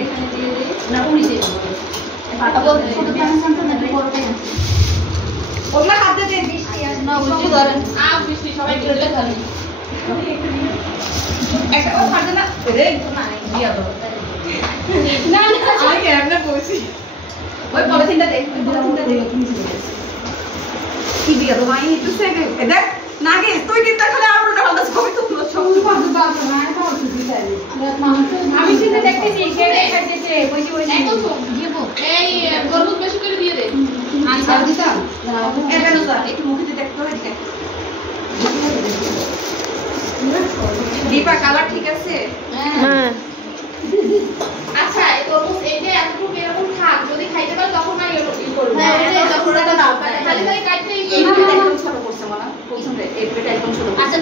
এখানে দিয়ে দিই না উনিশে ছোট চামচ আনতে না বড়টাই আছে ওগুলা হাতে দিয়ে বৃষ্টি আর না বুঝি ধরেন বৃষ্টি সবাই গেলে খালি একটা ও ফাটে না রে না দিয়া দাও না না আমি এমন বলছি ওই পলিথিনটা দেখ ওই পলিথিনটা দেখ কি দিয়া দাও ভাই একটু সেকে দেখ নাগে তুই কিন্তু খালি আর উল্টা পাল্টা ছবি তুললো সব পাঁচ বার না এটা হচ্ছে দিতাই আমি চিন্তা দেখতেছি কে খাইতেছে বসে বসে এই তো দিব এই গরুদ বেশি করে দিয়ে দে আচ্ছা দিতা এটা না স্যার একটু মুখে দিয়ে দেখতে হয় দীপা কালার ঠিক আছে হ্যাঁ আচ্ছা এই তরমুজ এই যে এতটুকু এরকম থাক যদি খাইতে পারো তখন না ই করব হ্যাঁ তখন এটা দাও খালি খালি কাটতে এই ছোট করছে মানা প্রথমে এই পেটা একদম ছোট আচ্ছা